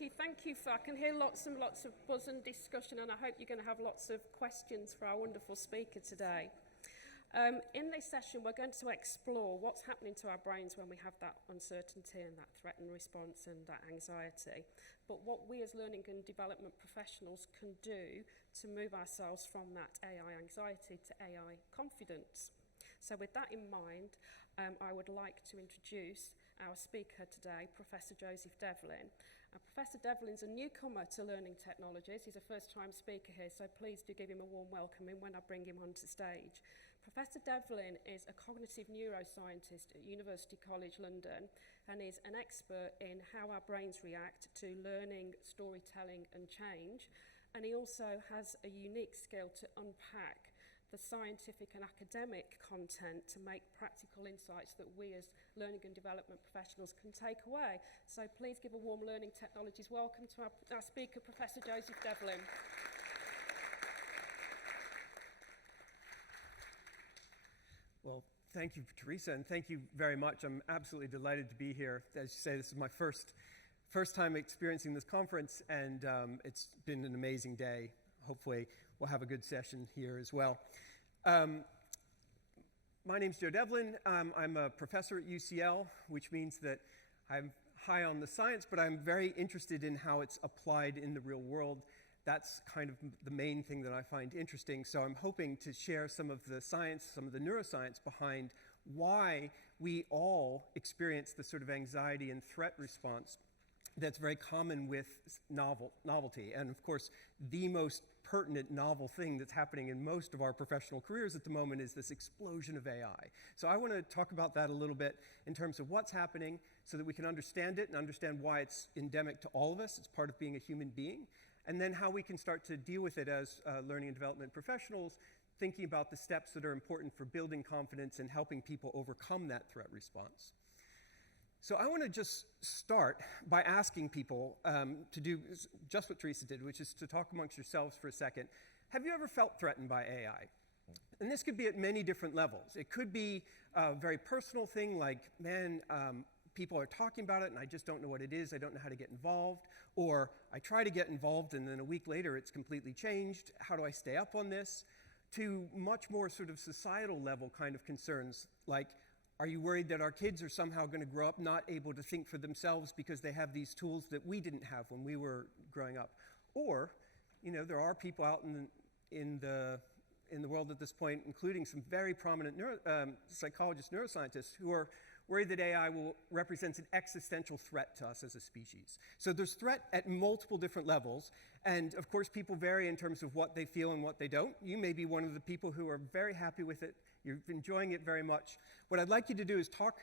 Thank you I can hear lots and lots of buzz and discussion, and I hope you're going to have lots of questions for our wonderful speaker today. In this session, we're going to explore what's happening to our brains when we have that uncertainty and that threatened response and that anxiety, but what we as learning and development professionals can do to move ourselves from that AI anxiety to AI confidence. So with that in mind, I would like to introduce our speaker today, Professor Joseph Devlin. Professor Devlin's a newcomer to learning technologies. He's a first-time speaker here, so please do give him a warm welcome when I bring him onto stage. Professor Devlin is a cognitive neuroscientist at University College London and is an expert in how our brains react to learning, storytelling and change. And he also has a unique skill to unpack the scientific and academic content to make practical insights that we as learning and development professionals can take away. So please give a warm Learning Technologies welcome to our speaker, Professor Joseph Devlin. Well, thank you, Teresa, and thank you very much. I'm absolutely delighted to be here. As you say, this is my first time experiencing this conference, and it's been an amazing day. Hopefully, we'll have a good session here as well. My name's Joe Devlin. I'm a professor at UCL, which means that I'm high on the science, but I'm very interested in how it's applied in the real world. That's kind of the main thing that I find interesting. So I'm hoping to share some of the science, some of the neuroscience behind why we all experience the sort of anxiety and threat response that's very common with novelty. And of course, the most pertinent novel thing that's happening in most of our professional careers at the moment is this explosion of AI. So I want to talk about that a little bit in terms of what's happening so that we can understand it and understand why it's endemic to all of us. It's part of being a human being. And then how we can start to deal with it as learning and development professionals, thinking about the steps that are important for building confidence and helping people overcome that threat response. So I want to just start by asking people to do just what Teresa did, which is to talk amongst yourselves for a second. Have you ever felt threatened by AI? And this could be at many different levels. It could be a very personal thing like, man, people are talking about it and I just don't know what it is. I don't know how to get involved. Or I try to get involved and then a week later it's completely changed. How do I stay up on this? To much more sort of societal level kind of concerns like, are you worried that our kids are somehow going to grow up not able to think for themselves because they have these tools that we didn't have when we were growing up? Or, you know, there are people out in the world at this point, including some very prominent psychologists, neuroscientists, who are worried that AI represents an existential threat to us as a species. So there's threat at multiple different levels, and of course people vary in terms of what they feel and what they don't. You may be one of the people who are very happy with it. You're enjoying it very much. What I'd like you to do is talk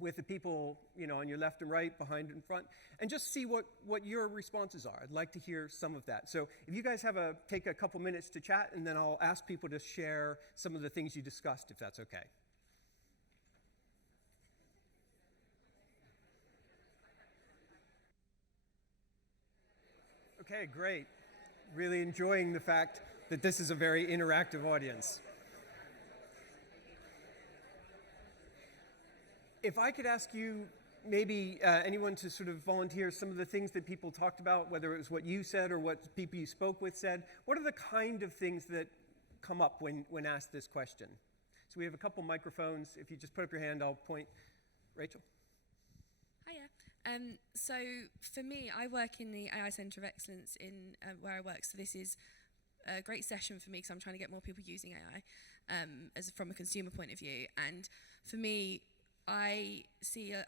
with the people, you know, on your left and right, behind and front, and just see what your responses are. I'd like to hear some of that. So if you guys take a couple minutes to chat, and then I'll ask people to share some of the things you discussed, if that's okay. Okay, great. Really enjoying the fact that this is a very interactive audience. If I could ask you, maybe anyone to sort of volunteer some of the things that people talked about, whether it was what you said or what people you spoke with said, what are the kind of things that come up when asked this question? So we have a couple microphones. If you just put up your hand, I'll point. Rachel? Hiya. So for me, I work in the AI Centre of Excellence in where I work. So this is a great session for me because I'm trying to get more people using AI from a consumer point of view. And for me, I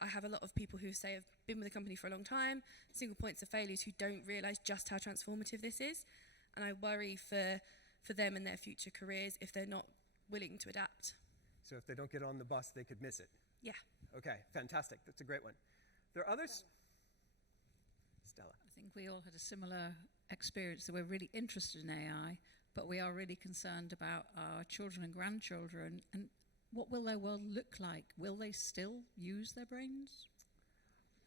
have a lot of people who say have been with the company for a long time, single points of failures, who don't realise just how transformative this is. And I worry for them and their future careers if they're not willing to adapt. So if they don't get on the bus, they could miss it? Yeah. Okay, fantastic. That's a great one. There are others? Stella. I think we all had a similar experience that we're really interested in AI, but we are really concerned about our children and grandchildren. And what will their world look like? Will they still use their brains?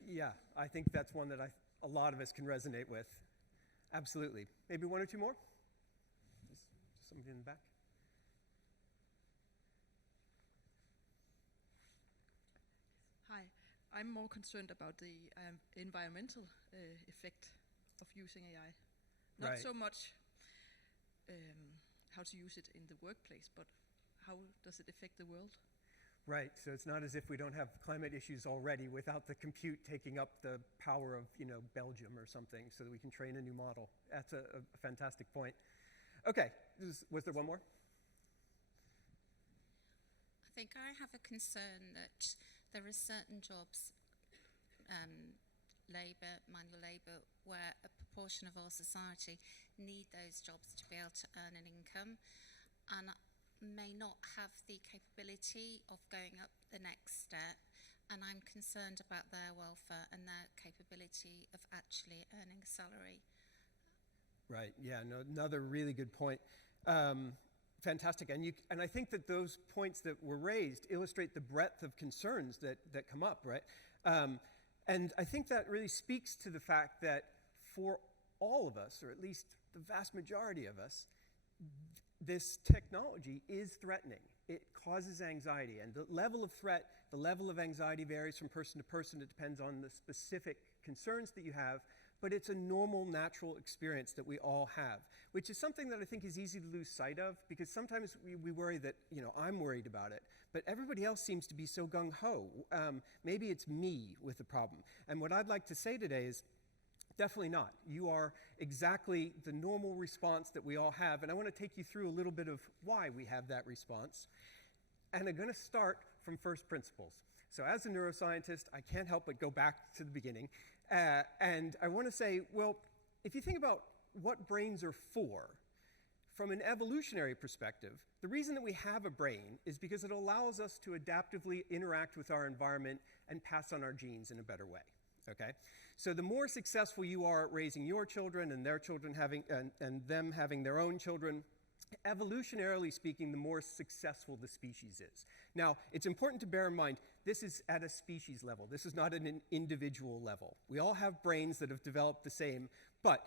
Yeah, I think that's one that a lot of us can resonate with. Absolutely. Maybe one or two more? Just somebody in the back. Hi. I'm more concerned about the environmental effect of using AI. Not Right. so much how to use it in the workplace, but how does it affect the world? Right, so it's not as if we don't have climate issues already without the compute taking up the power of, Belgium or something so that we can train a new model. That's a fantastic point. Okay, was there one more? I think I have a concern that there are certain jobs, manual labour, where a proportion of our society need those jobs to be able to earn an income and may not have the capability of going up the next step, and I'm concerned about their welfare and their capability of actually earning a salary. Right, yeah, no, another really good point. Fantastic, and I think that those points that were raised illustrate the breadth of concerns that come up, right? And I think that really speaks to the fact that for all of us, or at least the vast majority of us, this technology is threatening. It causes anxiety, and the level of threat, the level of anxiety varies from person to person. It depends on the specific concerns that you have, but it's a normal, natural experience that we all have, which is something that I think is easy to lose sight of, because sometimes we worry that, I'm worried about it, but everybody else seems to be so gung-ho. Maybe it's me with the problem. And what I'd like to say today is, definitely not. You are exactly the normal response that we all have, and I want to take you through a little bit of why we have that response. And I'm going to start from first principles. So as a neuroscientist, I can't help but go back to the beginning. And I want to say, well, if you think about what brains are for, from an evolutionary perspective, the reason that we have a brain is because it allows us to adaptively interact with our environment and pass on our genes in a better way. Okay? So the more successful you are at raising your children and their children and them having their own children, evolutionarily speaking, the more successful the species is. Now, it's important to bear in mind, this is at a species level. This is not at an individual level. We all have brains that have developed the same, but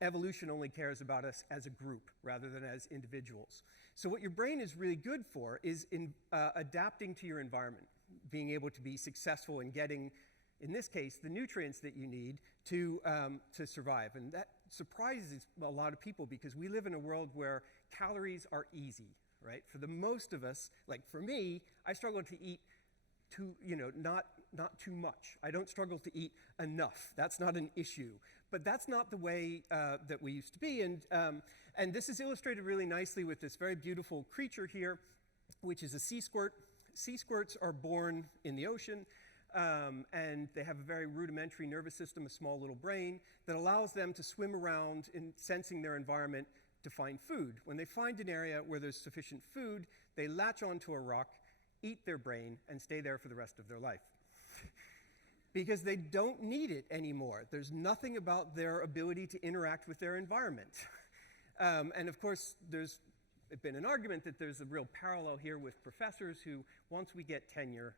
evolution only cares about us as a group rather than as individuals. So what your brain is really good for is in adapting to your environment, being able to be successful in getting, in this case, the nutrients that you need to survive. And that surprises a lot of people because we live in a world where calories are easy, right? For the most of us, like for me, I struggle to eat not too much. I don't struggle to eat enough. That's not an issue. But that's not the way that we used to be. And this is illustrated really nicely with this very beautiful creature here, which is a sea squirt. Sea squirts are born in the ocean. And they have a very rudimentary nervous system, a small little brain, that allows them to swim around in sensing their environment to find food. When they find an area where there's sufficient food, they latch onto a rock, eat their brain, and stay there for the rest of their life. Because they don't need it anymore. There's nothing about their ability to interact with their environment. And of course, there's been an argument that there's a real parallel here with professors who, once we get tenure,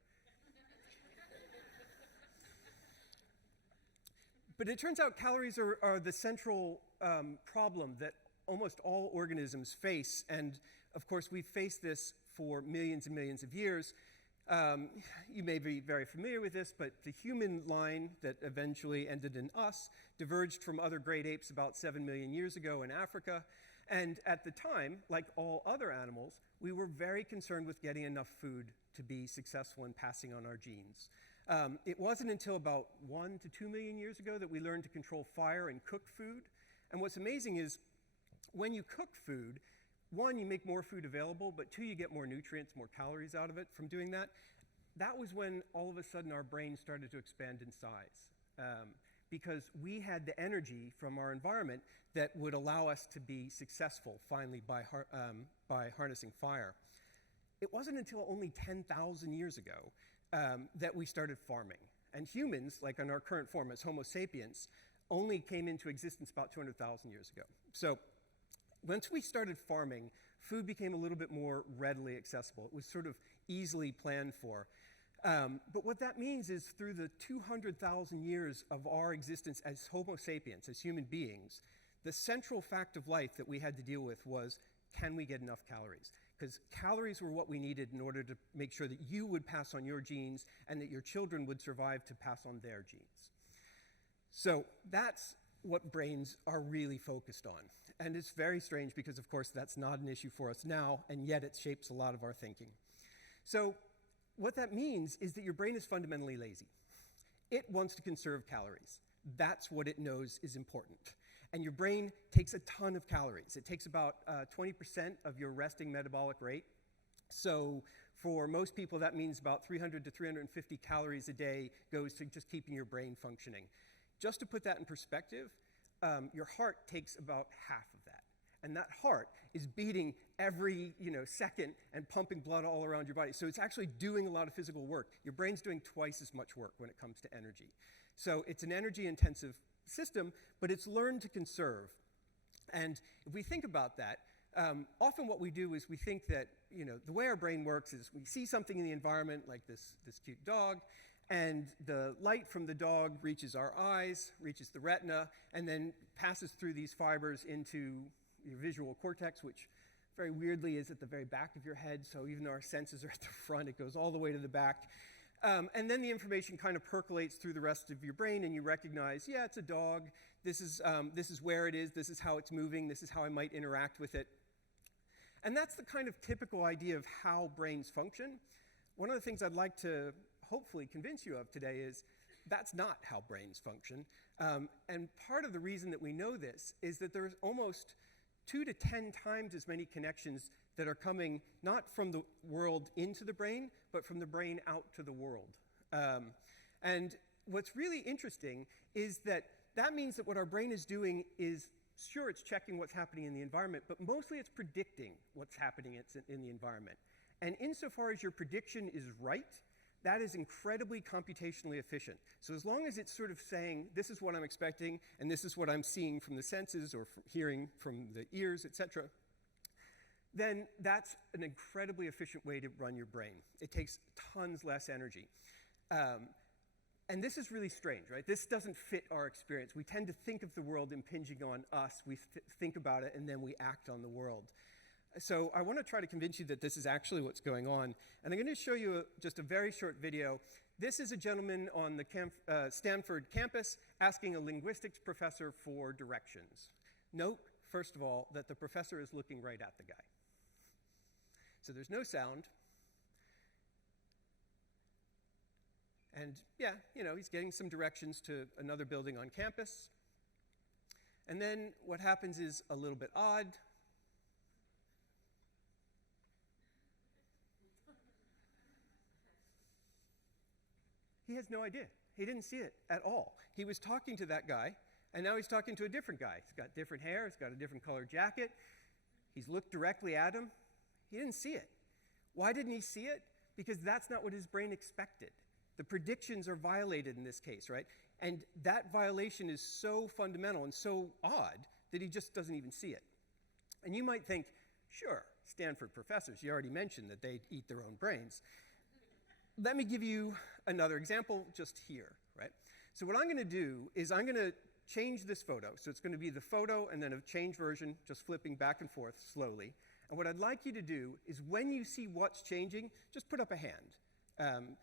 but it turns out calories are the central problem that almost all organisms face. And of course, we've faced this for millions and millions of years. You may be very familiar with this, but the human line that eventually ended in us diverged from other great apes about 7 million years ago in Africa. And at the time, like all other animals, we were very concerned with getting enough food to be successful in passing on our genes. It wasn't until about 1 to 2 million years ago that we learned to control fire and cook food. And what's amazing is when you cook food, one, you make more food available, but two, you get more nutrients, more calories out of it from doing that. That was when all of a sudden our brain started to expand in size because we had the energy from our environment that would allow us to be successful finally by harnessing fire. It wasn't until only 10,000 years ago that we started farming. And humans, like in our current form as Homo sapiens, only came into existence about 200,000 years ago. So once we started farming, food became a little bit more readily accessible. It was sort of easily planned for. But what that means is through the 200,000 years of our existence as Homo sapiens, as human beings, the central fact of life that we had to deal with was, can we get enough calories? because calories were what we needed in order to make sure that you would pass on your genes and that your children would survive to pass on their genes. So that's what brains are really focused on. And it's very strange because, of course, that's not an issue for us now, and yet it shapes a lot of our thinking. So what that means is that your brain is fundamentally lazy. It wants to conserve calories. That's what it knows is important. And your brain takes a ton of calories. It takes about 20% of your resting metabolic rate. So for most people, that means about 300 to 350 calories a day goes to just keeping your brain functioning. Just to put that in perspective, your heart takes about half of that. And that heart is beating every second and pumping blood all around your body. So it's actually doing a lot of physical work. Your brain's doing twice as much work when it comes to energy. So it's an energy-intensive system, but it's learned to conserve. And if we think about that, often what we do is we think that the way our brain works is we see something in the environment, like this cute dog, and the light from the dog reaches our eyes, reaches the retina, and then passes through these fibers into your visual cortex, which very weirdly is at the very back of your head. So even though our senses are at the front, it goes all the way to the back. And then the information kind of percolates through the rest of your brain, and you recognize, yeah, it's a dog. This is where it is. This is how it's moving. This is how I might interact with it. And that's the kind of typical idea of how brains function. One of the things I'd like to hopefully convince you of today is that's not how brains function. And part of the reason that we know this is that there's almost 2 to 10 times as many connections that are coming not from the world into the brain, but from the brain out to the world. And what's really interesting is that means that what our brain is doing is, sure, it's checking what's happening in the environment, but mostly it's predicting what's happening in the environment. And insofar as your prediction is right, that is incredibly computationally efficient. So as long as it's sort of saying, this is what I'm expecting, and this is what I'm seeing from the senses or hearing from the ears, etc., then that's an incredibly efficient way to run your brain. It takes tons less energy. And this is really strange, right? This doesn't fit our experience. We tend to think of the world impinging on us. We think about it, and then we act on the world. So I want to try to convince you that this is actually what's going on. And I'm going to show you just a very short video. This is a gentleman on the Stanford campus asking a linguistics professor for directions. Note, first of all, that the professor is looking right at the guy. So there's no sound. And yeah, he's getting some directions to another building on campus. And then what happens is a little bit odd. He has no idea. He didn't see it at all. He was talking to that guy, and now he's talking to a different guy. He's got different hair. He's got a different colored jacket. He's looked directly at him. He didn't see it. Why didn't he see it? Because that's not what his brain expected. The predictions are violated in this case, right? And that violation is so fundamental and so odd that he just doesn't even see it. And you might think, sure, Stanford professors, you already mentioned that they eat their own brains. Let me give you another example just here, right? So what I'm going to do is I'm going to change this photo. So it's going to be the photo and then a changed version, just flipping back and forth slowly. And what I'd like you to do is when you see what's changing, just put up a hand.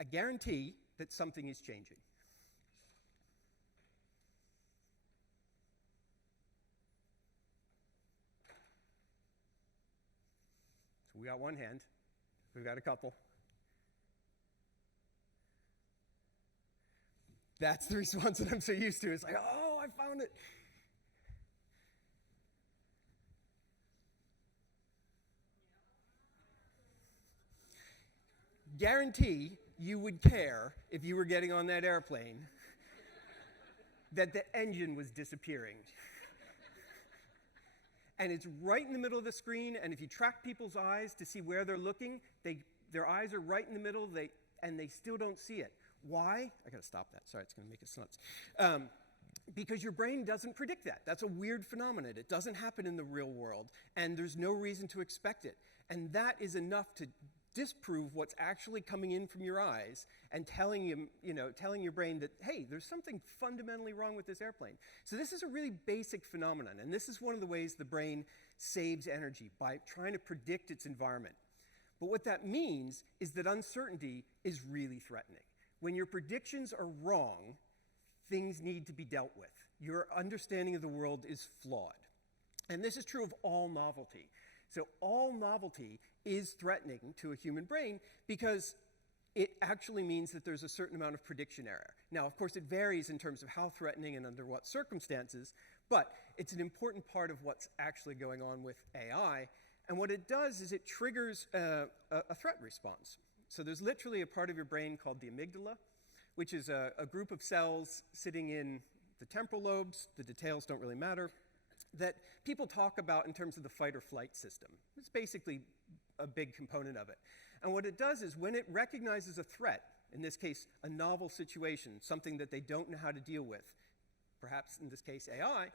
I guarantee that something is changing. So we got one hand. We've got a couple. That's the response that I'm so used to. It's like, oh, I found it. Guarantee you would care if you were getting on that airplane that the engine was disappearing. And it's right in the middle of the screen, and if you track people's eyes to see where they're looking, their eyes are right in the middle, and they still don't see it. Why? I gotta stop that. Sorry, it's gonna make us nuts. Because your brain doesn't predict that. That's a weird phenomenon. It doesn't happen in the real world, and there's no reason to expect it. And that is enough to disprove what's actually coming in from your eyes and telling your brain that, hey, there's something fundamentally wrong with this airplane. So this is a really basic phenomenon, and this is one of the ways the brain saves energy, by trying to predict its environment. But what that means is that uncertainty is really threatening. When your predictions are wrong, things need to be dealt with. Your understanding of the world is flawed. And this is true of all novelty. So all novelty is threatening to a human brain because it actually means that there's a certain amount of prediction error. Now, of course, it varies in terms of how threatening and under what circumstances, but it's an important part of what's actually going on with AI. And what it does is it triggers a threat response. So there's literally a part of your brain called the amygdala, which is a group of cells sitting in the temporal lobes, the details don't really matter, that people talk about in terms of the fight or flight system. It's basically a big component of it. And what it does is when it recognizes a threat, in this case, a novel situation, something that they don't know how to deal with, perhaps in this case AI,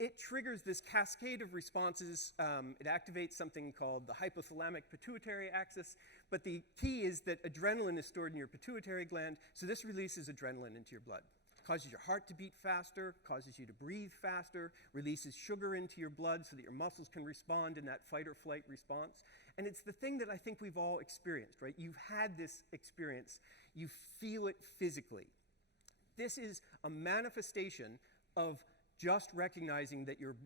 it triggers this cascade of responses. It activates something called the hypothalamic pituitary axis, but the key is that adrenaline is stored in your pituitary gland, so this releases adrenaline into your blood. Causes your heart to beat faster, causes you to breathe faster, releases sugar into your blood so that your muscles can respond in that fight or flight response. And it's the thing that I think we've all experienced, right? You've had this experience. You feel it physically. This is a manifestation of just recognizing that your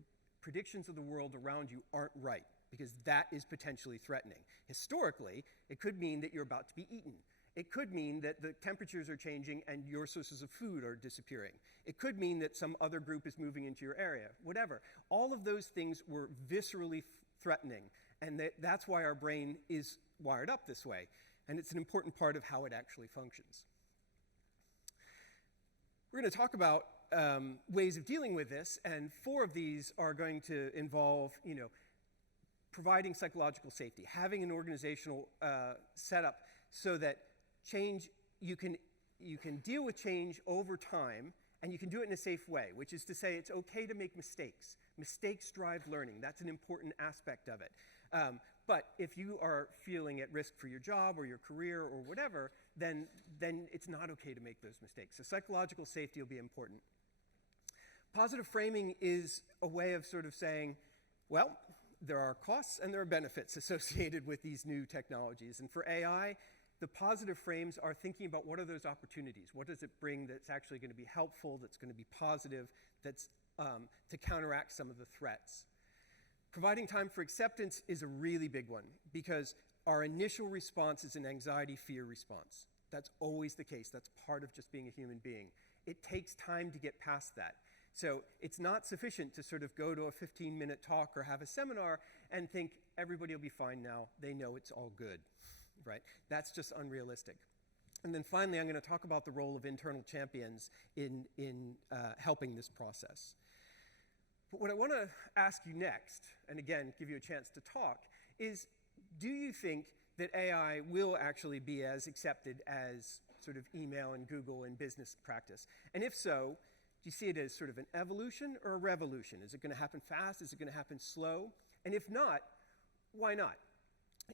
predictions of the world around you aren't right, because that is potentially threatening. Historically, it could mean that you're about to be eaten. It could mean that the temperatures are changing and your sources of food are disappearing. It could mean that some other group is moving into your area, whatever. All of those things were viscerally threatening, and that's why our brain is wired up this way, and it's an important part of how it actually functions. We're going to talk about ways of dealing with this, and 4 of these are going to involve, providing psychological safety, having an organizational setup so that change, you can deal with change over time, and you can do it in a safe way, which is to say it's okay to make mistakes. Mistakes drive learning. That's an important aspect of it. But if you are feeling at risk for your job or your career or whatever, then it's not okay to make those mistakes. So psychological safety will be important. Positive framing is a way of sort of saying, well, there are costs and there are benefits associated with these new technologies. And for AI, the positive frames are thinking about what are those opportunities? What does it bring that's actually going to be helpful, that's going to be positive, that's to counteract some of the threats? Providing time for acceptance is a really big one, because our initial response is an anxiety-fear response. That's always the case. That's part of just being a human being. It takes time to get past that. So it's not sufficient to sort of go to a 15-minute talk or have a seminar and think everybody will be fine now. They know it's all good, right? That's just unrealistic. And then finally, I'm going to talk about the role of internal champions in helping this process. But what I want to ask you next, and again, give you a chance to talk, is do you think that AI will actually be as accepted as sort of email and Google in business practice? And if so, do you see it as sort of an evolution or a revolution? Is it going to happen fast? Is it going to happen slow? And if not, why not?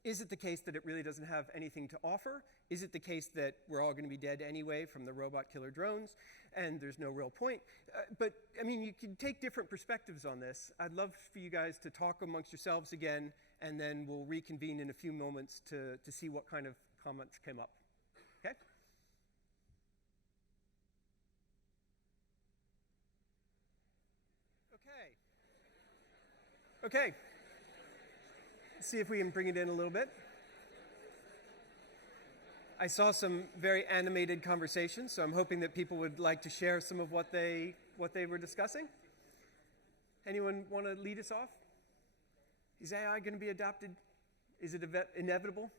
Is it the case that it really doesn't have anything to offer? Is it the case that we're all going to be dead anyway from the robot killer drones and there's no real point? But, I mean, you can take different perspectives on this. I'd love for you guys to talk amongst yourselves again, and then we'll reconvene in a few moments to see what kind of comments came up. Okay? Okay. Let's see if we can bring it in a little bit. I saw some very animated conversations, so I'm hoping that people would like to share some of what they were discussing. Anyone want to lead us off? Is AI going to be adopted? Is it inevitable?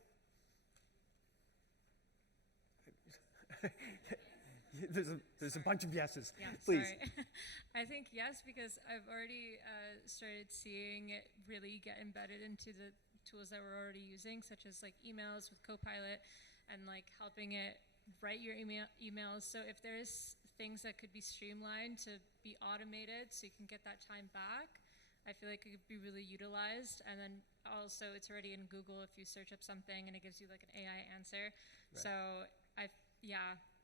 There's a bunch of yeses. Yeah, please. Sorry. I think yes, because I've already started seeing it really get embedded into the tools that we're already using, such as like emails with Copilot and like helping it write your emails. So if there's things that could be streamlined to be automated so you can get that time back, I feel like it could be really utilized. And then also it's already in Google if you search up something and it gives you like an AI answer. Right. So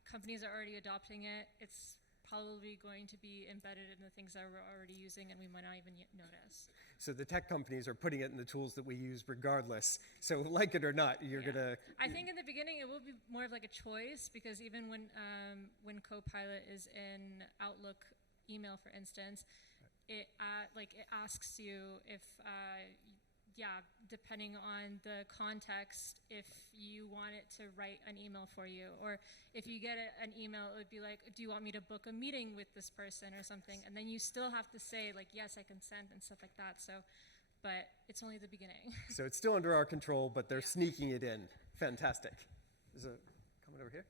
companies are already adopting it. It's probably going to be embedded in the things that we're already using and we might not even notice. So the tech companies are putting it in the tools that we use regardless. So like it or not, you're gonna... I think in the beginning it will be more of like a choice, because even when Copilot is in Outlook email, for instance, it asks you if depending on the context, if you want it to write an email for you, or if you get an email, it would be like, do you want me to book a meeting with this person or something? And then you still have to say like, yes, I consent and stuff like that. So, but it's only the beginning. So it's still under our control, but they're sneaking it in. Fantastic. There's a comment over here.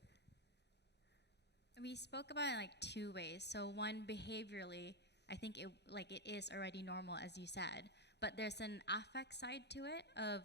We spoke about it like two ways. So one, behaviorally, I think it is already normal, as you said. But there's an affect side to it of,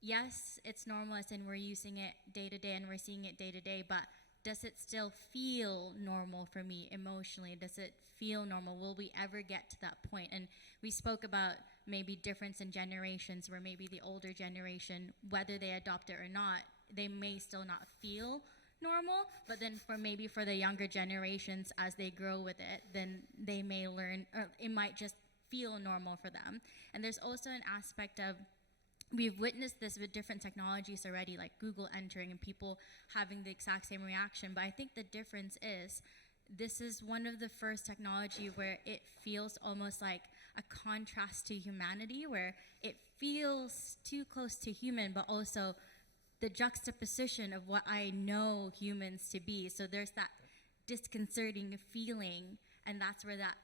yes, it's normal as in we're using it day to day and we're seeing it day to day, but does it still feel normal for me emotionally? Does it feel normal? Will we ever get to that point? And we spoke about maybe difference in generations, where maybe the older generation, whether they adopt it or not, they may still not feel normal, but then for the younger generations, as they grow with it, then they may learn, or it might just feel normal for them. And there's also an aspect of, we've witnessed this with different technologies already, like Google entering and people having the exact same reaction. But I think the difference is, this is one of the first technology where it feels almost like a contrast to humanity, where it feels too close to human, but also the juxtaposition of what I know humans to be. So there's that disconcerting feeling, and that's where that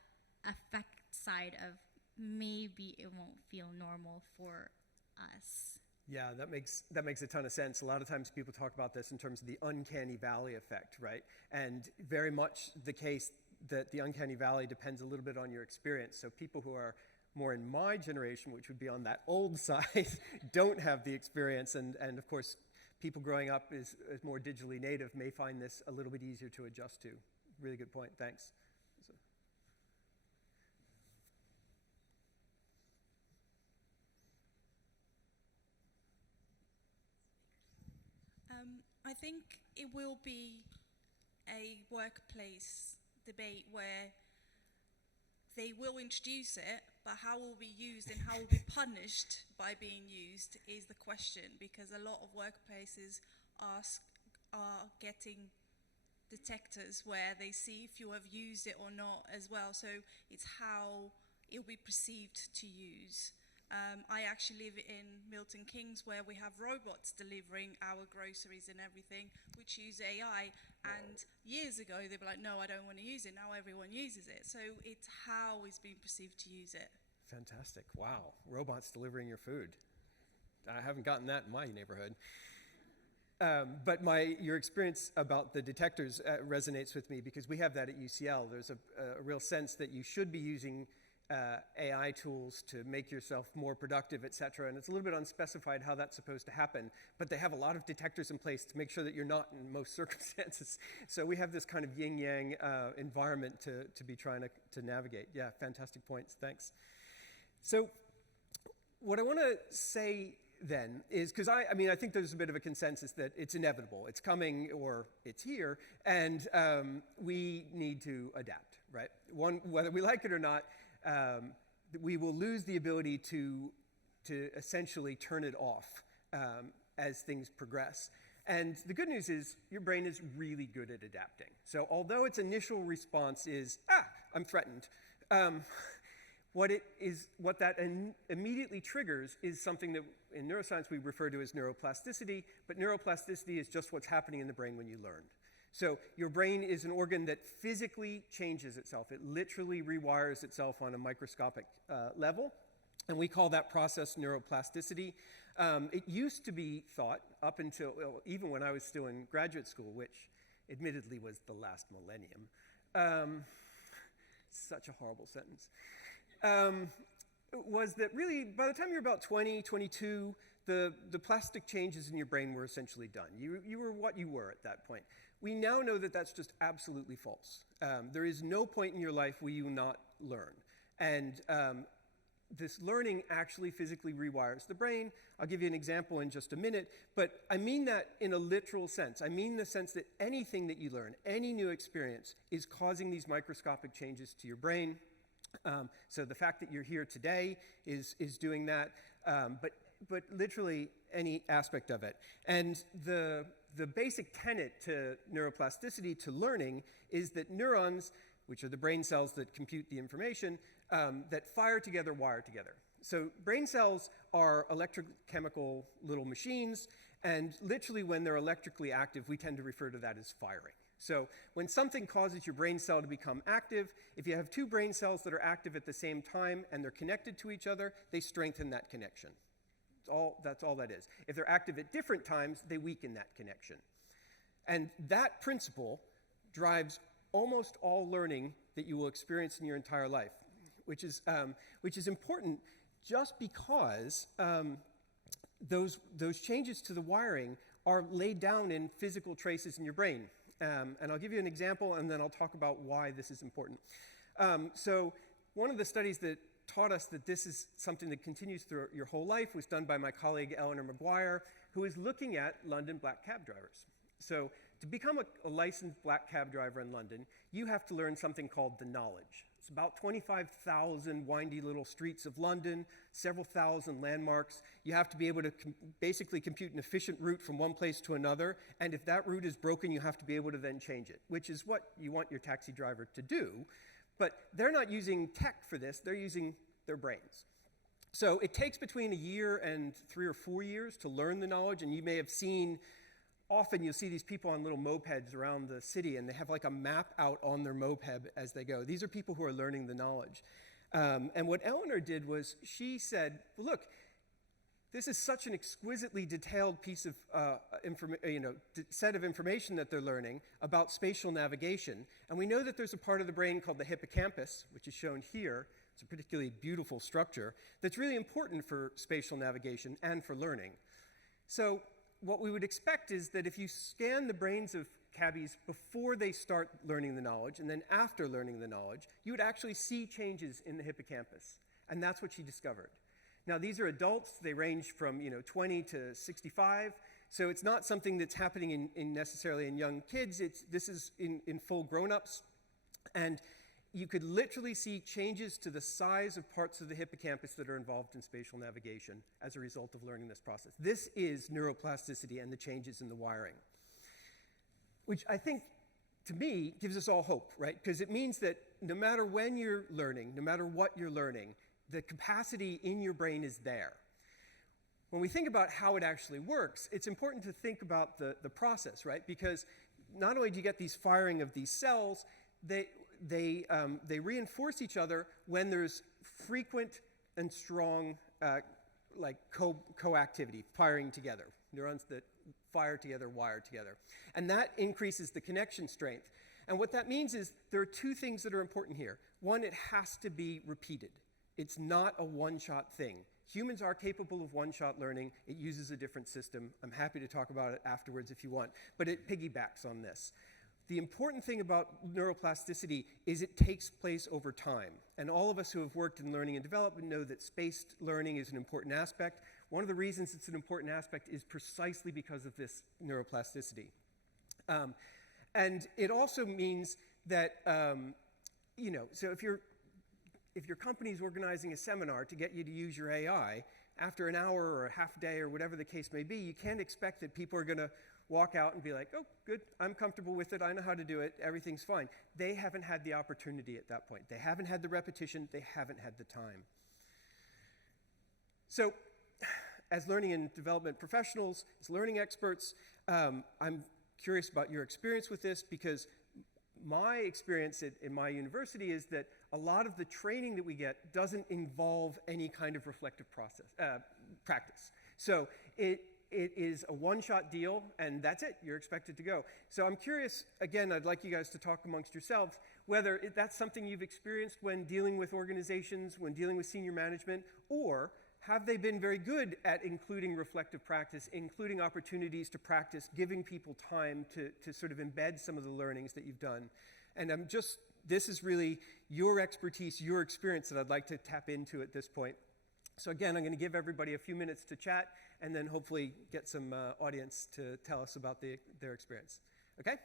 affect side of maybe it won't feel normal for us. Yeah, that makes a ton of sense. A lot of times people talk about this in terms of the uncanny valley effect, right? And very much the case that the uncanny valley depends a little bit on your experience. So people who are more in my generation, which would be on that old side, don't have the experience. And of course, people growing up as more digitally native may find this a little bit easier to adjust to. Really good point, thanks. I think it will be a workplace debate where they will introduce it, but how will be used and how will be punished by being used is the question, because a lot of workplaces are getting detectors where they see if you have used it or not as well. So it's how it will be perceived to use. I actually live in Milton Keynes, where we have robots delivering our groceries and everything, which use AI. And years ago, they were like, no, I don't want to use it. Now everyone uses it. So it's how it's being perceived to use it. Fantastic. Wow. Robots delivering your food. I haven't gotten that in my neighborhood. But your experience about the detectors resonates with me, because we have that at UCL. There's a real sense that you should be using AI tools to make yourself more productive, et cetera. And it's a little bit unspecified how that's supposed to happen, but they have a lot of detectors in place to make sure that you're not in most circumstances. So we have this kind of yin-yang environment to be trying to navigate. Yeah, fantastic points, thanks. So what I want to say then is, because I think there's a bit of a consensus that it's inevitable, it's coming or it's here, and we need to adapt, right? Whether we like it or not, we will lose the ability to essentially turn it off as things progress. And the good news is your brain is really good at adapting. So although its initial response is, I'm threatened, what that immediately triggers is something that in neuroscience we refer to as neuroplasticity, but neuroplasticity is just what's happening in the brain when you learn. So your brain is an organ that physically changes itself. It literally rewires itself on a microscopic level, and we call that process neuroplasticity. It used to be thought, up until, even when I was still in graduate school, which admittedly was the last millennium, such a horrible sentence, was that really by the time you're about 20, 22, the plastic changes in your brain were essentially done. You were what you were at that point. We now know that that's just absolutely false. There is no point in your life where you will not learn. And this learning actually physically rewires the brain. I'll give you an example in just a minute, but I mean that in a literal sense. I mean the sense that anything that you learn, any new experience, is causing these microscopic changes to your brain. So the fact that you're here today is doing that, but literally any aspect of it. And the basic tenet to neuroplasticity, to learning, is that neurons, which are the brain cells that compute the information, that fire together, wire together. So brain cells are electrochemical little machines, and literally when they're electrically active, we tend to refer to that as firing. So when something causes your brain cell to become active, if you have two brain cells that are active at the same time and they're connected to each other, they strengthen that connection. That's all that is. If they're active at different times, they weaken that connection. And that principle drives almost all learning that you will experience in your entire life, which is important just because those changes to the wiring are laid down in physical traces in your brain. And I'll give you an example, and then I'll talk about why this is important. So one of the studies that taught us that this is something that continues through your whole life was done by my colleague Eleanor Maguire, who is looking at London black cab drivers. So to become a licensed black cab driver in London, you have to learn something called the knowledge. It's about 25,000 windy little streets of London, several thousand landmarks. You have to be able to basically compute an efficient route from one place to another, and if that route is broken, you have to be able to then change it, which is what you want your taxi driver to do. But they're not using tech for this, they're using their brains. So it takes between a year and 3 or 4 years to learn the knowledge, and you may have seen, often you'll see these people on little mopeds around the city, and they have like a map out on their moped as they go. These are people who are learning the knowledge. And what Eleanor did was she said, well, look, this is such an exquisitely detailed piece of set of information that they're learning about spatial navigation. And we know that there's a part of the brain called the hippocampus, which is shown here. It's a particularly beautiful structure that's really important for spatial navigation and for learning. So what we would expect is that if you scan the brains of cabbies before they start learning the knowledge and then after learning the knowledge, you would actually see changes in the hippocampus. And that's what she discovered. Now, these are adults. They range from 20 to 65. So it's not something that's happening in necessarily in young kids. This is in full grown-ups. And you could literally see changes to the size of parts of the hippocampus that are involved in spatial navigation as a result of learning this process. This is neuroplasticity and the changes in the wiring, which I think, to me, gives us all hope, right? Because it means that no matter when you're learning, no matter what you're learning, the capacity in your brain is there. When we think about how it actually works, it's important to think about the process, right? Because not only do you get these firing of these cells, they reinforce each other when there's frequent and strong coactivity, firing together. Neurons that fire together, wire together. And that increases the connection strength. And what that means is there are two things that are important here. One, it has to be repeated. It's not a one-shot thing. Humans are capable of one-shot learning. It uses a different system. I'm happy to talk about it afterwards if you want, but it piggybacks on this. The important thing about neuroplasticity is it takes place over time. And all of us who have worked in learning and development know that spaced learning is an important aspect. One of the reasons it's an important aspect is precisely because of this neuroplasticity. And it also means that, so if your company is organizing a seminar to get you to use your AI, after an hour or a half day or whatever the case may be, you can't expect that people are going to walk out and be like, oh, good, I'm comfortable with it, I know how to do it, everything's fine. They haven't had the opportunity at that point. They haven't had the repetition, they haven't had the time. So, as learning and development professionals, as learning experts, I'm curious about your experience with this, because my experience in my university is that a lot of the training that we get doesn't involve any kind of reflective practice. So it is a one-shot deal, and that's it. You're expected to go. So I'm curious, again, I'd like you guys to talk amongst yourselves, whether that's something you've experienced when dealing with organizations, when dealing with senior management, or have they been very good at including reflective practice, including opportunities to practice, giving people time to sort of embed some of the learnings that you've done. And I'm just this is really your expertise, your experience that I'd like to tap into at this point. So again, I'm going to give everybody a few minutes to chat and then hopefully get some audience to tell us about their experience. Okay?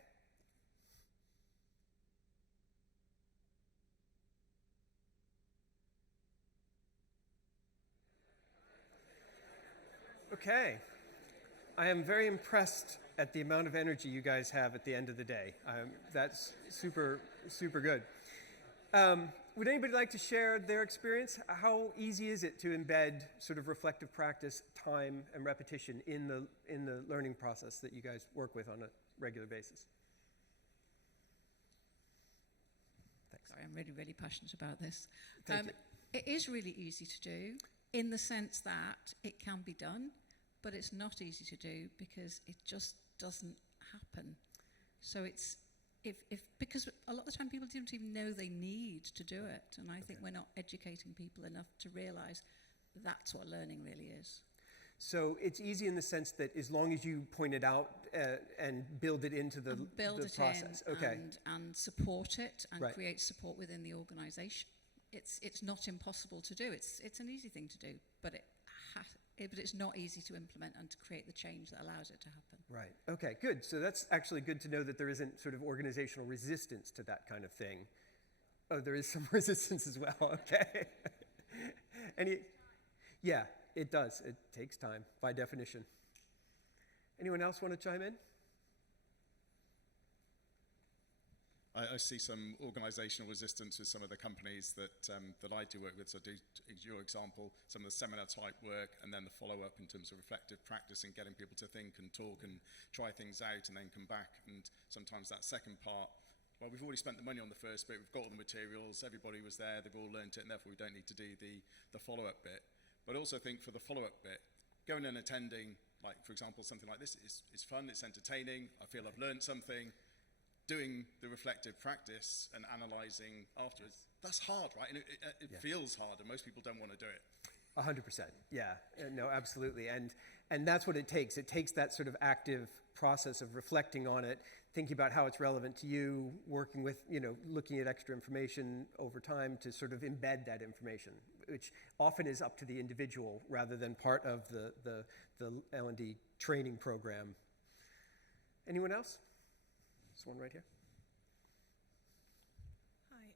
Okay. I am very impressed at the amount of energy you guys have at the end of the day. That's super, super good. Would anybody like to share their experience? How easy is it to embed sort of reflective practice, time, and repetition in the learning process that you guys work with on a regular basis? Thanks. Sorry, I'm really, really passionate about this. Thank you. It is really easy to do in the sense that it can be done, but it's not easy to do because it just doesn't happen. So it's because a lot of the time people don't even know they need to do it, and I think we're not educating people enough to realize that's what learning really is. So it's easy in the sense that as long as you point it out and build it into the process. Okay. And support it and Right. create support within the organization. It's not impossible to do. It's an easy thing to do, but but it's not easy to implement and to create the change that allows it to happen. Right. Okay, good. So that's actually good to know that there isn't sort of organizational resistance to that kind of thing. Oh, there is some resistance as well. Okay. Yeah, it does. It takes time by definition. Anyone else want to chime in? I see some organizational resistance with some of the companies that I do work with. So do your example, some of the seminar type work, and then the follow-up in terms of reflective practice and getting people to think and talk and try things out and then come back. And sometimes that second part, well, we've already spent the money on the first bit, we've got all the materials, everybody was there, they've all learnt it, and therefore we don't need to do the follow-up bit. But I also think for the follow-up bit, going and attending, like for example, something like this is fun, it's entertaining, I feel I've learned something. Doing the reflective practice and analysing afterwards, that's hard, right? And it feels hard, and most people don't want to do it. 100%, yeah, no, absolutely, and that's what it takes. It takes that sort of active process of reflecting on it, thinking about how it's relevant to you, working with, looking at extra information over time to sort of embed that information, which often is up to the individual rather than part of the L&D training program. Anyone else? This one right here. Hi.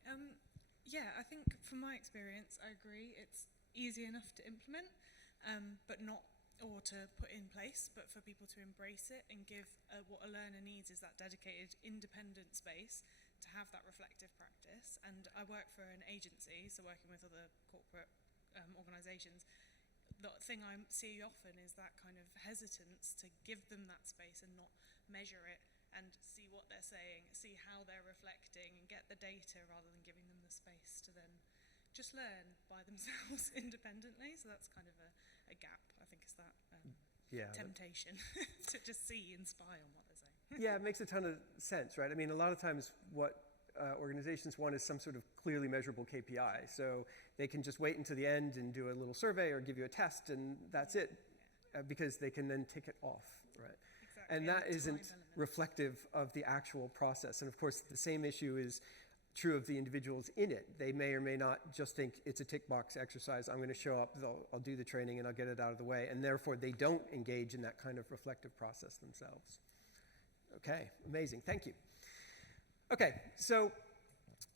Yeah, I think from my experience, I agree. It's easy enough to implement, but not, or to put in place, but for people to embrace it and give what a learner needs is that dedicated, independent space to have that reflective practice. And I work for an agency, so working with other corporate organisations. The thing I see often is that kind of hesitance to give them that space and not measure it and see what they're saying, see how they're reflecting, and get the data rather than giving them the space to then just learn by themselves independently. So that's kind of a gap, I think, is that temptation to just see and spy on what they're saying. Yeah, it makes a ton of sense, right? I mean, a lot of times what organizations want is some sort of clearly measurable KPI. So they can just wait until the end and do a little survey or give you a test, and that's it, because they can then tick it off, right? And that isn't reflective of the actual process. And of course, the same issue is true of the individuals in it. They may or may not just think it's a tick box exercise. I'm going to show up, I'll do the training, and I'll get it out of the way. And therefore, they don't engage in that kind of reflective process themselves. Okay, amazing. Thank you. Okay, so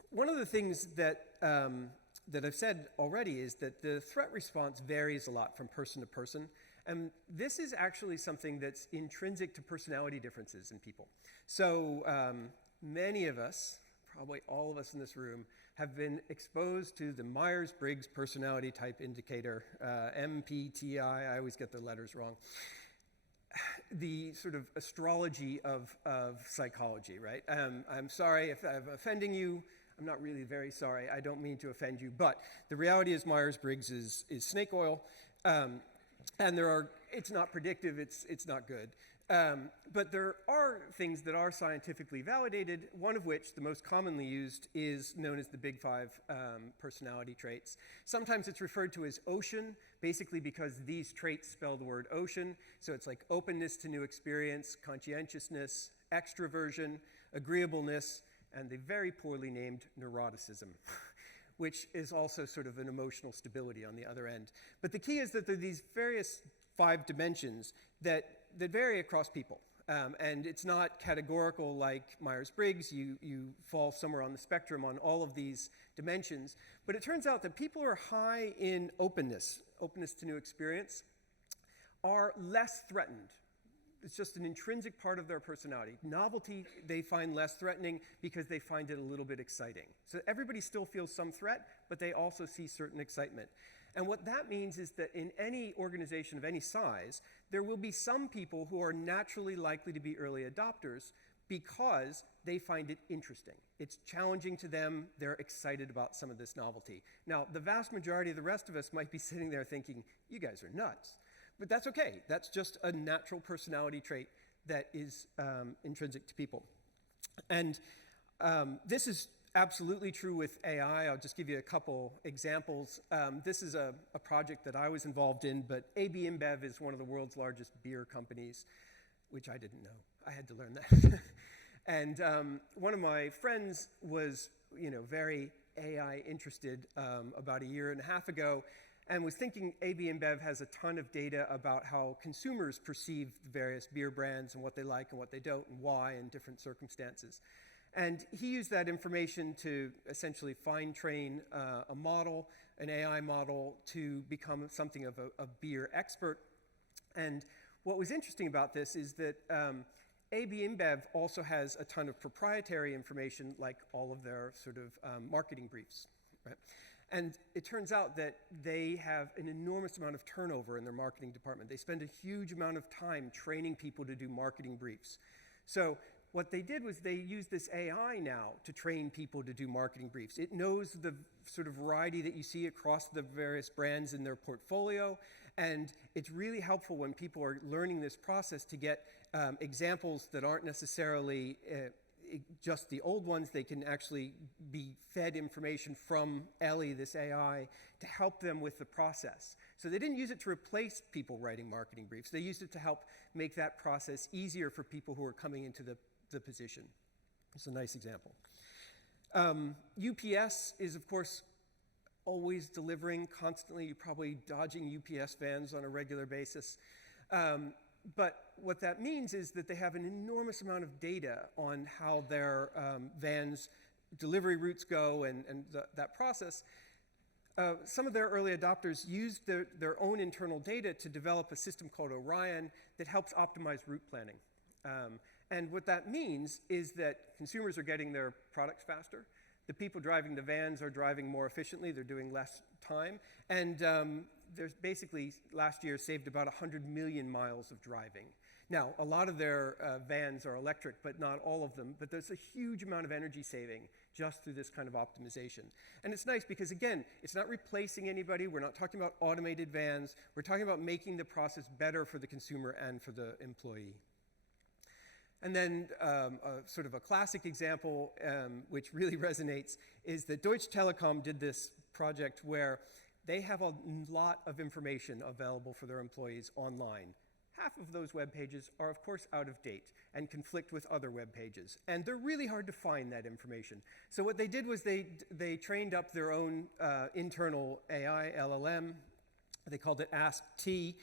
one of the things that I've said already is that the threat response varies a lot from person to person. And this is actually something that's intrinsic to personality differences in people. So many of us, probably all of us in this room, have been exposed to the Myers-Briggs Personality Type Indicator, MPTI, I always get the letters wrong, the sort of astrology of psychology, right? I'm sorry if I'm offending you. I'm not really very sorry. I don't mean to offend you. But the reality is Myers-Briggs is snake oil. And it's not predictive, it's not good. But there are things that are scientifically validated, one of which, the most commonly used, is known as the Big Five personality traits. Sometimes it's referred to as ocean, basically because these traits spell the word ocean. So it's like openness to new experience, conscientiousness, extroversion, agreeableness, and the very poorly named neuroticism, which is also sort of an emotional stability on the other end. But the key is that there are these various 5 dimensions that vary across people. And it's not categorical like Myers-Briggs. You fall somewhere on the spectrum on all of these dimensions. But it turns out that people who are high in openness to new experience, are less threatened. It's just an intrinsic part of their personality. Novelty, they find less threatening because they find it a little bit exciting. So everybody still feels some threat, but they also see certain excitement. And what that means is that in any organization of any size, there will be some people who are naturally likely to be early adopters because they find it interesting. It's challenging to them. They're excited about some of this novelty. Now, the vast majority of the rest of us might be sitting there thinking, you guys are nuts. But that's okay. That's just a natural personality trait that is intrinsic to people. And this is absolutely true with AI. I'll just give you a couple examples. This is a project that I was involved in, but AB InBev is one of the world's largest beer companies, which I didn't know. I had to learn that. And one of my friends was, very AI interested about a year and a half ago, and was thinking AB InBev has a ton of data about how consumers perceive the various beer brands and what they like and what they don't and why in different circumstances. And he used that information to essentially fine-train a model, an AI model, to become something of a beer expert. And what was interesting about this is that AB InBev also has a ton of proprietary information, like all of their sort of marketing briefs, right? And it turns out that they have an enormous amount of turnover in their marketing department. They spend a huge amount of time training people to do marketing briefs. So what they did was they used this AI now to train people to do marketing briefs. It knows the sort of variety that you see across the various brands in their portfolio, and it's really helpful when people are learning this process to get examples that aren't necessarily just the old ones. They can actually be fed information from Ellie, this AI, to help them with the process. So they didn't use it to replace people writing marketing briefs. They used it to help make that process easier for people who are coming into the position. It's a nice example. UPS is, of course, always delivering constantly. You're probably dodging UPS vans on a regular basis. But what that means is that they have an enormous amount of data on how their vans' delivery routes go and that process. Some of their early adopters used their own internal data to develop a system called Orion that helps optimize route planning. And what that means is that consumers are getting their products faster. The people driving the vans are driving more efficiently. They're doing less time. And there's basically, last year, saved about 100 million miles of driving. Now, a lot of their vans are electric, but not all of them. But there's a huge amount of energy saving just through this kind of optimization. And it's nice because, again, it's not replacing anybody. We're not talking about automated vans. We're talking about making the process better for the consumer and for the employee. And then sort of a classic example, which really resonates, is that Deutsche Telekom did this project where they have a lot of information available for their employees online. Half of those web pages are, of course, out of date and conflict with other web pages. And they're really hard to find that information. So what they did was they trained up their own internal AI, LLM. They called it Ask-T,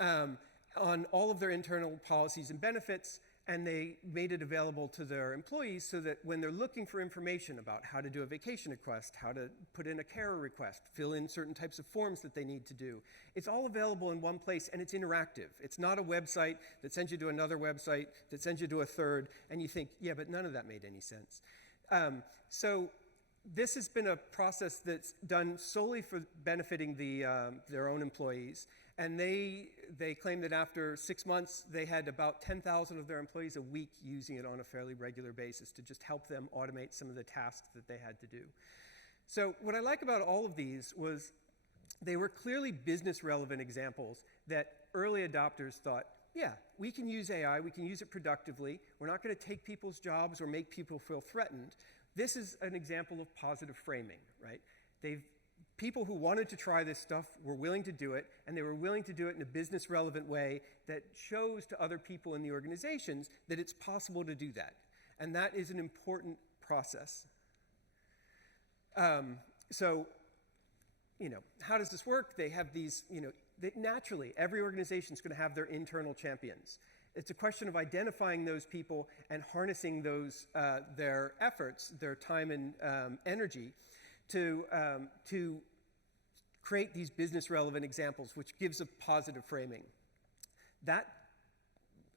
on all of their internal policies and benefits. And they made it available to their employees so that when they're looking for information about how to do a vacation request, how to put in a carer request, fill in certain types of forms that they need to do, it's all available in one place and it's interactive. It's not a website that sends you to another website that sends you to a third, and you think, yeah, but none of that made any sense. So this has been a process that's done solely for benefiting their own employees. And they claim that after 6 months, they had about 10,000 of their employees a week using it on a fairly regular basis to just help them automate some of the tasks that they had to do. So what I like about all of these was they were clearly business-relevant examples that early adopters thought, yeah, we can use AI, we can use it productively, we're not going to take people's jobs or make people feel threatened. This is an example of positive framing, right? People who wanted to try this stuff were willing to do it, and they were willing to do it in a business-relevant way that shows to other people in the organizations that it's possible to do that. And that is an important process. So, how does this work? They have these, naturally, every organization is going to have their internal champions. It's a question of identifying those people and harnessing those, their efforts, their time and energy to create these business relevant examples, which gives a positive framing. That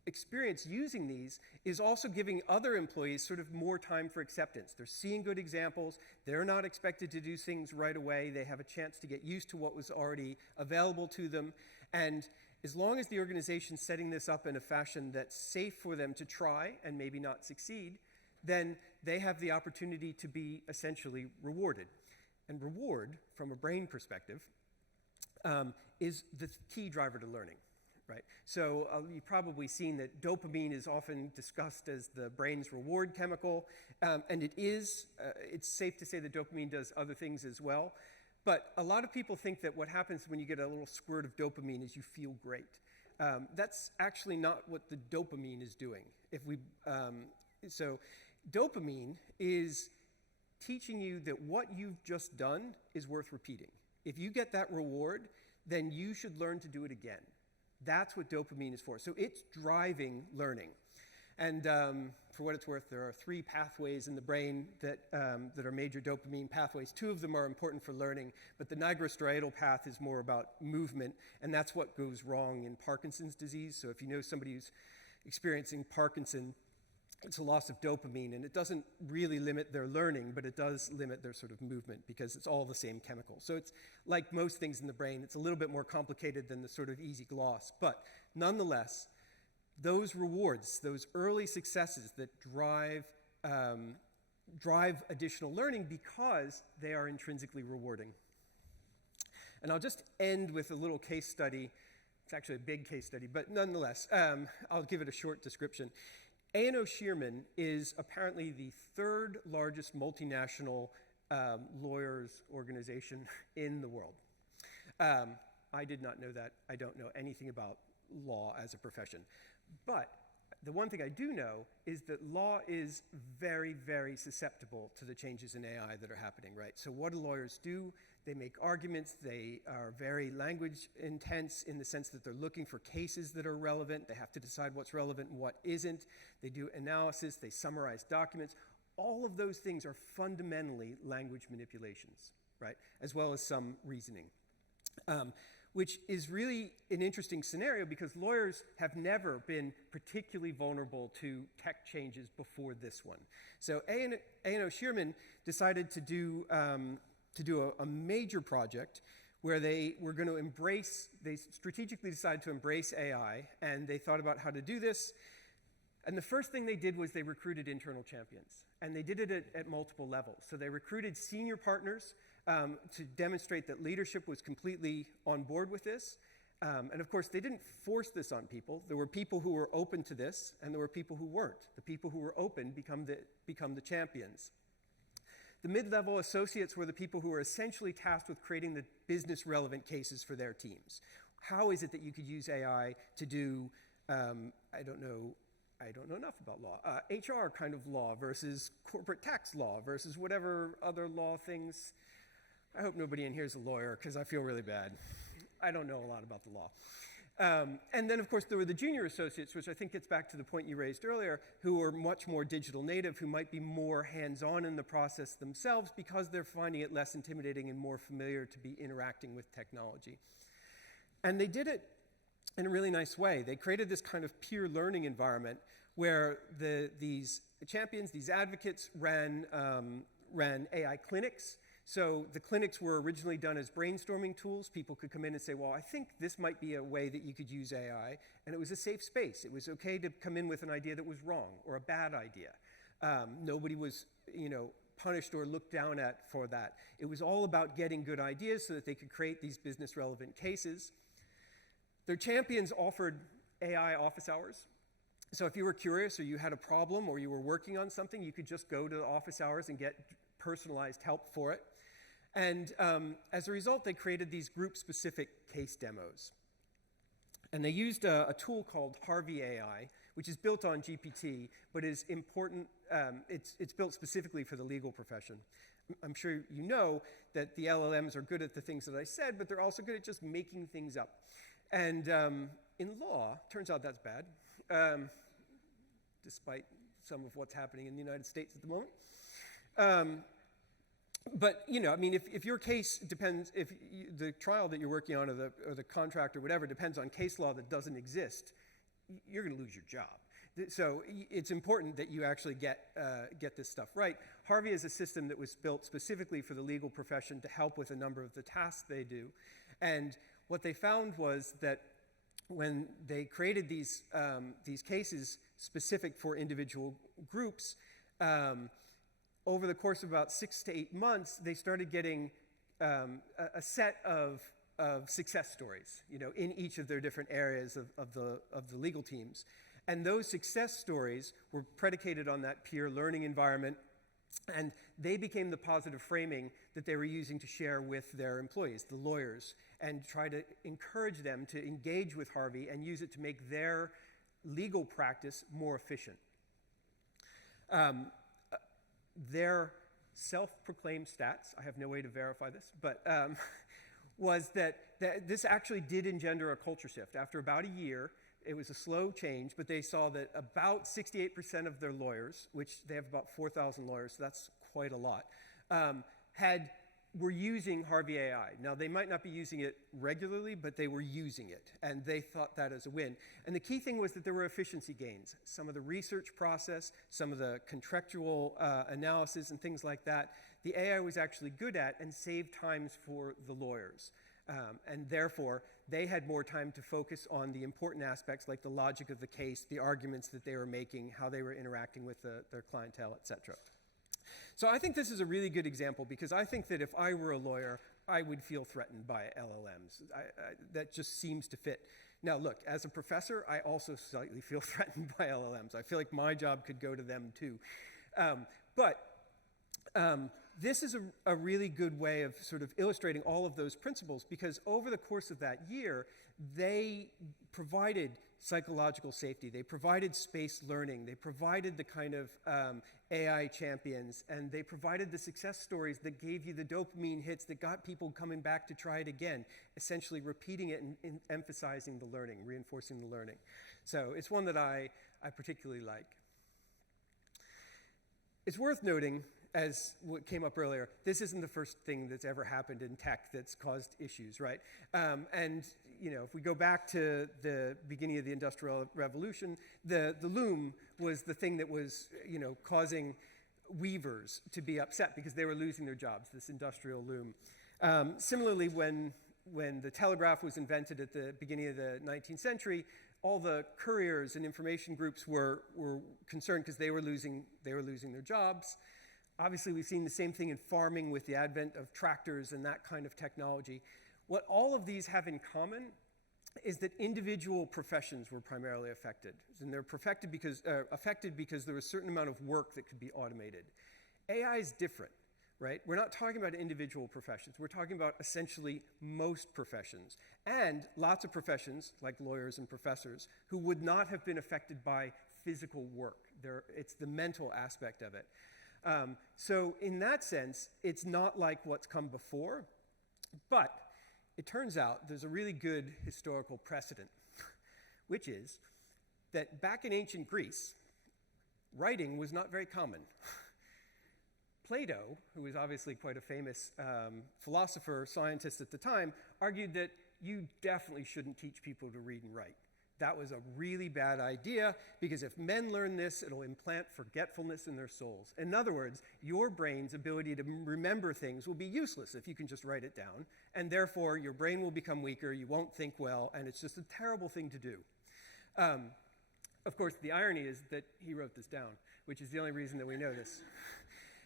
experience using these is also giving other employees sort of more time for acceptance. They're seeing good examples. They're not expected to do things right away. They have a chance to get used to what was already available to them. And as long as the organization's setting this up in a fashion that's safe for them to try and maybe not succeed, then they have the opportunity to be essentially rewarded. And reward, from a brain perspective, is the key driver to learning. Right? So you've probably seen that dopamine is often discussed as the brain's reward chemical, and it is. It's safe to say that dopamine does other things as well. But a lot of people think that what happens when you get a little squirt of dopamine is you feel great. That's actually not what the dopamine is doing. So dopamine is teaching you that what you've just done is worth repeating. If you get that reward, then you should learn to do it again. That's what dopamine is for. So it's driving learning. And for what it's worth, there are 3 pathways in the brain that are major dopamine pathways. 2 of them are important for learning, but the nigrostriatal path is more about movement, and that's what goes wrong in Parkinson's disease. So if you know somebody who's experiencing Parkinson, it's a loss of dopamine, and it doesn't really limit their learning, but it does limit their sort of movement because it's all the same chemical. So it's like most things in the brain, it's a little bit more complicated than the sort of easy gloss. But nonetheless, those rewards, those early successes that drive additional learning because they are intrinsically rewarding. And I'll just end with a little case study. It's actually a big case study, but nonetheless, I'll give it a short description. A&O Shearman is apparently the 3rd largest multinational lawyers organization in the world. I did not know that. I don't know anything about law as a profession. But the one thing I do know is that law is very, very susceptible to the changes in AI that are happening, right? So what do lawyers do? They make arguments. They are very language intense in the sense that they're looking for cases that are relevant. They have to decide what's relevant and what isn't. They do analysis. They summarize documents. All of those things are fundamentally language manipulations, right? As well as some reasoning. Which is really an interesting scenario because lawyers have never been particularly vulnerable to tech changes before this one. So A&O Shearman decided to do a major project where they were going to they strategically decided to embrace AI, and they thought about how to do this. And the first thing they did was they recruited internal champions, and they did it at multiple levels. So they recruited senior partners to demonstrate that leadership was completely on board with this. And of course, they didn't force this on people. There were people who were open to this, and there were people who weren't. The people who were open become the champions. The mid-level associates were the people who were essentially tasked with creating the business-relevant cases for their teams. How is it that you could use AI to do, I don't know enough about law, HR kind of law versus corporate tax law versus whatever other law things. I hope nobody in here is a lawyer because I feel really bad. I don't know a lot about the law. And then, of course, there were the junior associates, which I think gets back to the point you raised earlier, who were much more digital native, who might be more hands-on in the process themselves because they're finding it less intimidating and more familiar to be interacting with technology. And they did it in a really nice way. They created this kind of peer learning environment where these champions, these advocates ran AI clinics. So the clinics were originally done as brainstorming tools. People could come in and say, well, I think this might be a way that you could use AI. And it was a safe space. It was okay to come in with an idea that was wrong or a bad idea. Nobody was, punished or looked down at for that. It was all about getting good ideas so that they could create these business relevant cases. Their champions offered AI office hours. So if you were curious or you had a problem or you were working on something, you could just go to the office hours and get personalized help for it. And as a result, they created these group-specific case demos. And they used a tool called Harvey AI, which is built on GPT, but is important it's built specifically for the legal profession. I'm sure you know that the LLMs are good at the things that I said, but they're also good at just making things up. And in law, turns out that's bad, despite some of what's happening in the United States at the moment. But, you know, I mean, if your case depends, if the trial that you're working on or the contract or whatever depends on case law that doesn't exist, you're going to lose your job. So it's important that you actually get this stuff right. Harvey is a system that was built specifically for the legal profession to help with a number of the tasks they do. And what they found was that when they created these cases specific for individual groups, over the course of about 6 to 8 months, they started getting a set of success stories, you know, in each of their different areas of the legal teams. And those success stories were predicated on that peer learning environment, and they became the positive framing that they were using to share with their employees, the lawyers, and try to encourage them to engage with Harvey and use it to make their legal practice more efficient. Their self-proclaimed stats, I have no way to verify this, but was that this actually did engender a culture shift. After about a year, it was a slow change, but they saw that about 68% of their lawyers, which they have about 4,000 lawyers, so that's quite a lot, were using Harvey AI. Now, they might not be using it regularly, but they were using it, and they thought that as a win. And the key thing was that there were efficiency gains. Some of the research process, some of the contractual analysis and things like that, the AI was actually good at and saved times for the lawyers. And therefore, they had more time to focus on the important aspects like the logic of the case, the arguments that they were making, how they were interacting with their clientele, et cetera. So I think this is a really good example because I think that if I were a lawyer, I would feel threatened by LLMs. That just seems to fit. Now, look, as a professor, I also slightly feel threatened by LLMs. I feel like my job could go to them too. This is a really good way of sort of illustrating all of those principles because over the course of that year, they provided psychological safety, they provided space learning, they provided the kind of AI champions, and they provided the success stories that gave you the dopamine hits that got people coming back to try it again, essentially repeating it and emphasizing the learning, reinforcing the learning. So it's one that I particularly like. It's worth noting, as what came up earlier, this isn't the first thing that's ever happened in tech that's caused issues, right? And you know, if we go back to the beginning of the Industrial Revolution, the loom was the thing that was, you know, causing weavers to be upset because they were losing their jobs, this industrial loom. Similarly, when the telegraph was invented at the beginning of the 19th century, all the couriers and information groups were concerned because they were losing their jobs. Obviously, we've seen the same thing in farming with the advent of tractors and that kind of technology. What all of these have in common is that individual professions were primarily affected. And they're affected because there was a certain amount of work that could be automated. AI is different, right? We're not talking about individual professions. We're talking about essentially most professions. And lots of professions, like lawyers and professors, who would not have been affected by physical work. It's the mental aspect of it. So in that sense, it's not like what's come before, but it turns out there's a really good historical precedent, which is that back in ancient Greece, writing was not very common. Plato, who was obviously quite a famous philosopher, scientist at the time, argued that you definitely shouldn't teach people to read and write. That was a really bad idea because if men learn this, it'll implant forgetfulness in their souls. In other words, your brain's ability to remember things will be useless if you can just write it down, and therefore your brain will become weaker, you won't think well, and it's just a terrible thing to do. Of course, the irony is that he wrote this down, which is the only reason that we know this.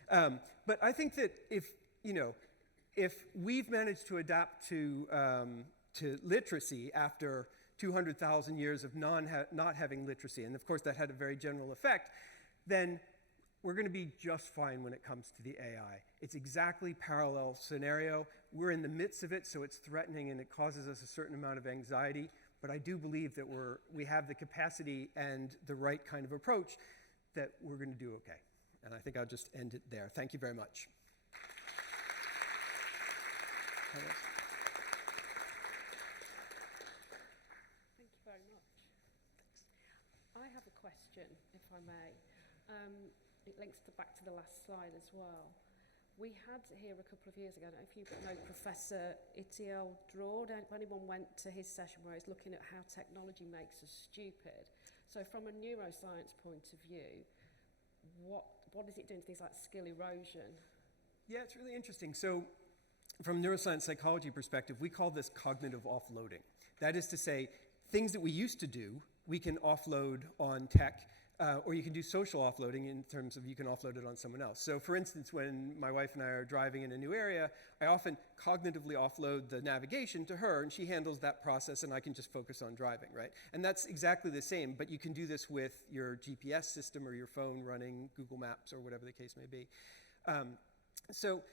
But I think that if we've managed to adapt to literacy after 200,000 years of not having literacy, and of course that had a very general effect, then we're going to be just fine when it comes to the AI. It's exactly parallel scenario. We're in the midst of it, so it's threatening and it causes us a certain amount of anxiety, but I do believe that we have the capacity and the right kind of approach that we're going to do okay. And I think I'll just end it there. Thank you very much. Thank you very much. I have a question, if I may. It links back to the last slide as well. We had here a couple of years ago, I don't know if you know Professor Itiel Drord, if anyone went to his session where he's looking at how technology makes us stupid. So from a neuroscience point of view, what is it doing to things like skill erosion? Yeah, it's really interesting. So from neuroscience psychology perspective, we call this cognitive offloading. That is to say, things that we used to do, we can offload on tech, or you can do social offloading in terms of you can offload it on someone else. So for instance, when my wife and I are driving in a new area, I often cognitively offload the navigation to her, and she handles that process, and I can just focus on driving, right? And that's exactly the same, but you can do this with your GPS system or your phone running Google Maps or whatever the case may be. So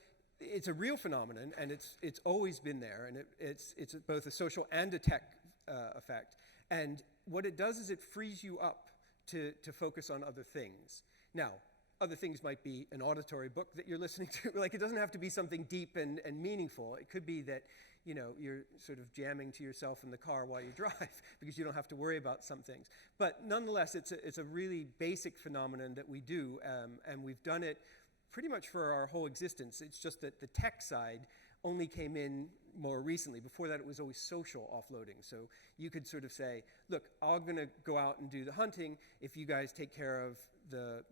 it's a real phenomenon, and it's always been there, and it's both a social and a tech effect. And what it does is it frees you up to focus on other things. Now, other things might be an auditory book that you're listening to. Like, it doesn't have to be something deep and meaningful. It could be that, you know, you're sort of jamming to yourself in the car while you drive because you don't have to worry about some things. But nonetheless, it's a really basic phenomenon that we do, and we've done it pretty much for our whole existence. It's just that the tech side only came in more recently. Before that, it was always social offloading. So you could sort of say, look, I'm going to go out and do the hunting if you guys take care of the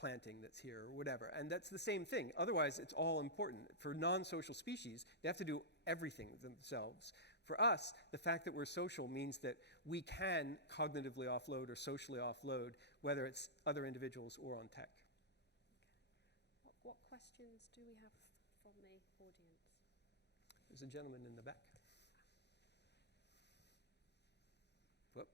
planting that's here or whatever. And that's the same thing. Otherwise, it's all important. For non-social species, they have to do everything themselves. For us, the fact that we're social means that we can cognitively offload or socially offload, whether it's other individuals or on tech. What questions do we have from the audience? There's a gentleman in the back. Whoop.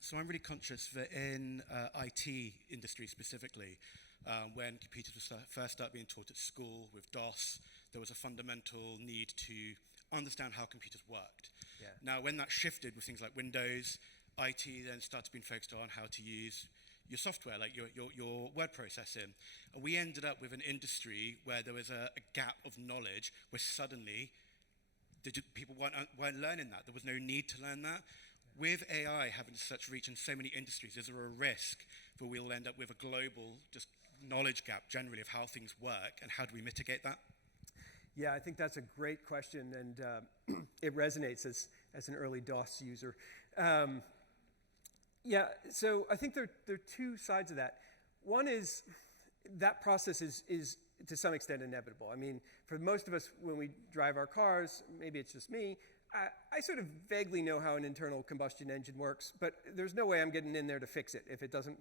So I'm really conscious that in IT industry specifically, when computers first started being taught at school with DOS, there was a fundamental need to understand how computers worked. Yeah. Now, when that shifted with things like Windows, IT then started being focused on how to use your software, like your word processing. And we ended up with an industry where there was a gap of knowledge where suddenly people weren't learning that. There was no need to learn that. With AI having such reach in so many industries, is there a risk that we'll end up with a global just knowledge gap generally of how things work, and how do we mitigate that? Yeah, I think that's a great question, and it resonates as an early DOS user. Yeah, so I think there are two sides of that. One is that process is to some extent inevitable. I mean, for most of us, when we drive our cars, maybe it's just me, I sort of vaguely know how an internal combustion engine works, but there's no way I'm getting in there to fix it if it doesn't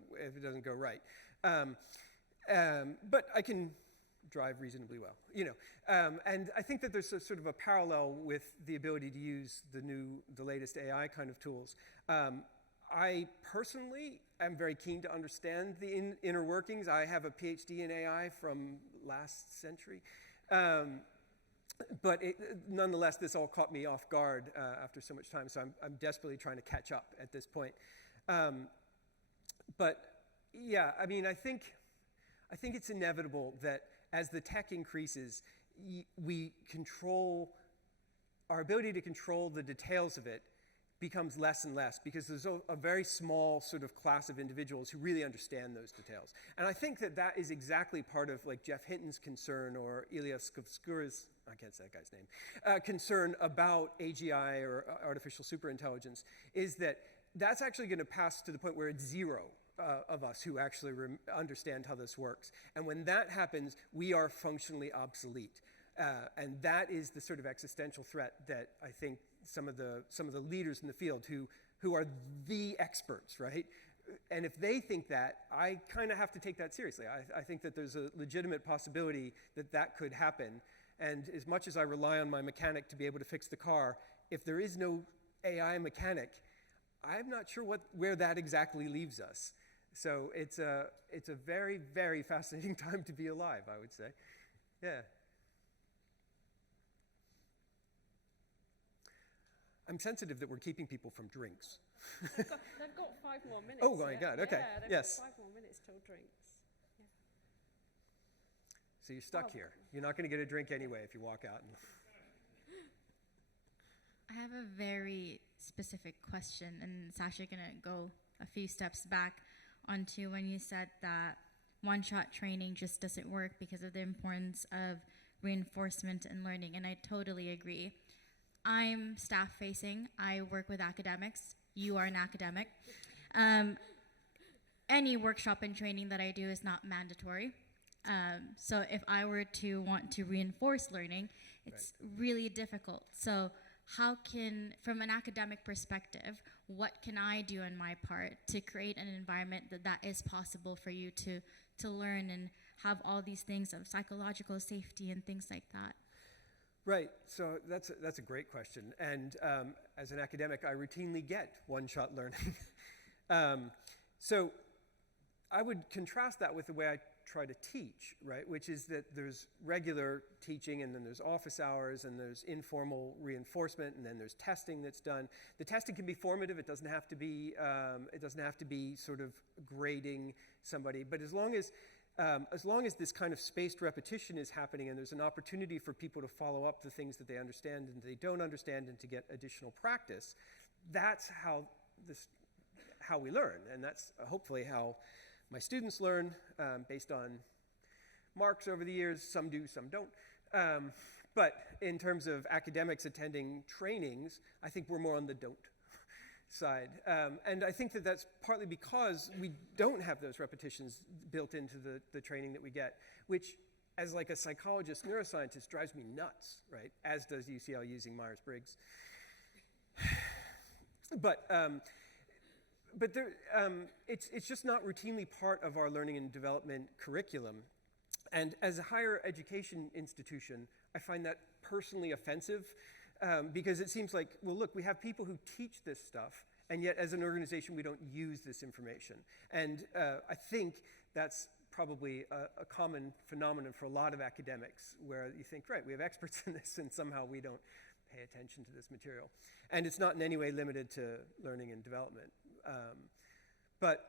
go right. But I can drive reasonably well, you know. And I think that there's a sort of a parallel with the ability to use the latest AI kind of tools. I personally am very keen to understand the inner workings. I have a PhD in AI from last century. But nonetheless, this all caught me off guard after so much time, so I'm desperately trying to catch up at this point. But yeah, I mean, I think it's inevitable that as the tech increases, our ability to control the details of it becomes less and less, because there's a very small sort of class of individuals who really understand those details. And I think that is exactly part of like Jeff Hinton's concern, or Ilya Skvskura's, I can't say that guy's name, concern about AGI or artificial superintelligence, is that that's actually going to pass to the point where it's zero of us who actually understand how this works. And when that happens, we are functionally obsolete. And that is the sort of existential threat that I think some of the leaders in the field who are the experts, right? And if they think that, I kind of have to take that seriously. I think that there's a legitimate possibility that could happen. And as much as I rely on my mechanic to be able to fix the car, if there is no AI mechanic, I'm not sure where that exactly leaves us. So it's a very, very fascinating time to be alive, I would say. Yeah. I'm sensitive that we're keeping people from drinks. They've got 5 more minutes. Oh my God, okay, Yeah, they've yes. got 5 more minutes till drinks. Yeah. So you're stuck here. You're not going to get a drink anyway if you walk out. I have a very specific question, and it's actually going to go a few steps back onto when you said that one-shot training just doesn't work because of the importance of reinforcement and learning, and I totally agree. I'm staff-facing. I work with academics. You are an academic. Any workshop and training that I do is not mandatory. So if I were to want to reinforce learning, it's really difficult. So how can, from an academic perspective, what can I do on my part to create an environment that is possible for you to learn and have all these things of psychological safety and things like that? Right, so that's a great question. And as an academic, I routinely get one-shot learning. So I would contrast that with the way I try to teach, right? Which is that there's regular teaching, and then there's office hours, and there's informal reinforcement, and then there's testing that's done. The testing can be formative. It doesn't have to be sort of grading somebody. But as long as this kind of spaced repetition is happening, and there's an opportunity for people to follow up the things that they understand and they don't understand, and to get additional practice, that's how we learn, and that's hopefully how my students learn based on marks over the years. Some do, some don't. But in terms of academics attending trainings, I think we're more on the don't side. And I think that that's partly because we don't have those repetitions built into the training that we get, which, as like a psychologist, neuroscientist, drives me nuts, right? As does UCL using Myers-Briggs. But there, it's just not routinely part of our learning and development curriculum. And as a higher education institution, I find that personally offensive because it seems like, well, look, we have people who teach this stuff, and yet as an organization, we don't use this information. And I think that's probably a common phenomenon for a lot of academics, where you think, right, we have experts in this, and somehow we don't pay attention to this material. And it's not in any way limited to learning and development. But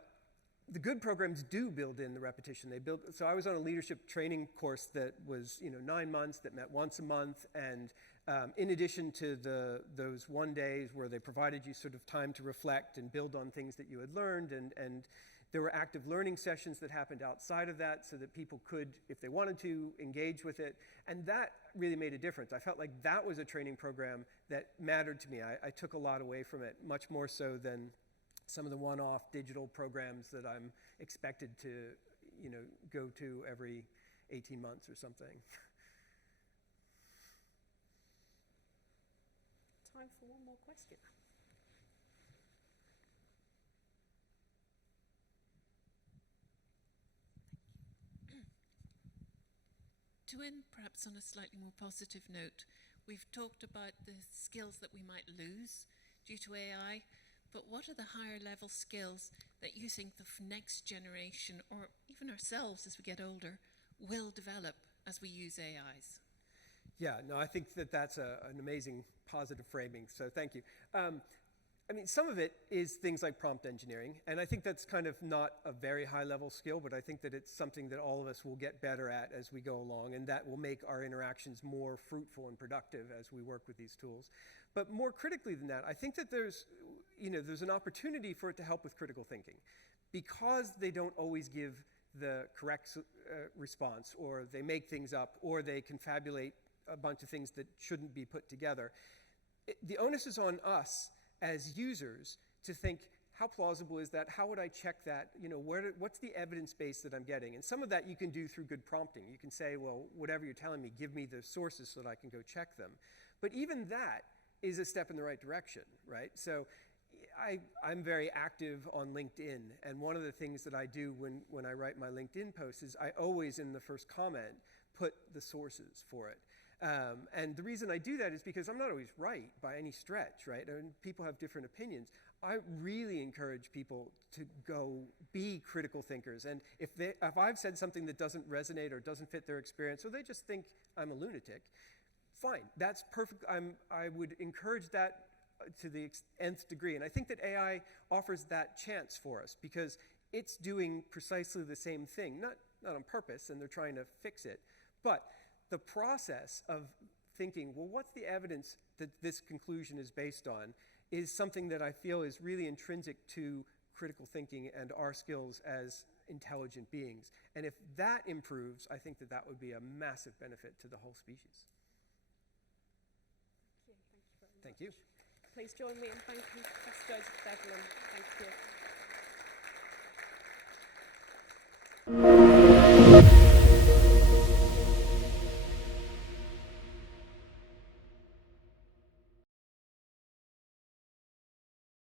the good programs do build in the repetition. So I was on a leadership training course that was 9 months, that met once a month, and in addition to those 1 days where they provided you sort of time to reflect and build on things that you had learned, and there were active learning sessions that happened outside of that so that people could, if they wanted to, engage with it. And that really made a difference. I felt like that was a training program that mattered to me. I took a lot away from it, much more so than some of the one-off digital programs that I'm expected to, go to every 18 months or something. Time for one more question. To end perhaps on a slightly more positive note, we've talked about the skills that we might lose due to AI, but what are the higher level skills that you think the next generation, or even ourselves as we get older, will develop as we use AIs? Yeah, no, I think that that's an amazing positive framing, so thank you. I mean, some of it is things like prompt engineering, and I think that's kind of not a very high-level skill, but I think that it's something that all of us will get better at as we go along, and that will make our interactions more fruitful and productive as we work with these tools. But more critically than that, I think that there's an opportunity for it to help with critical thinking. Because they don't always give the correct response, or they make things up, or they confabulate a bunch of things that shouldn't be put together, the onus is on us as users to think, how plausible is that? How would I check that? What's the evidence base that I'm getting? And some of that you can do through good prompting. You can say, well, whatever you're telling me, give me the sources so that I can go check them. But even that is a step in the right direction, right? So I'm very active on LinkedIn, and one of the things that I do when I write my LinkedIn posts is I always, in the first comment, put the sources for it. And the reason I do that is because I'm not always right by any stretch, right? And people have different opinions. I really encourage people to go be critical thinkers. And if I've said something that doesn't resonate or doesn't fit their experience, or they just think I'm a lunatic, fine, that's perfect. I would encourage that to the nth degree. And I think that AI offers that chance for us because it's doing precisely the same thing, not on purpose, and they're trying to fix it, but the process of thinking, well, what's the evidence that this conclusion is based on, is something that I feel is really intrinsic to critical thinking and our skills as intelligent beings. And if that improves, I think that that would be a massive benefit to the whole species. Thank you. Please join me in thanking Professor Joseph Devlin. Thank you.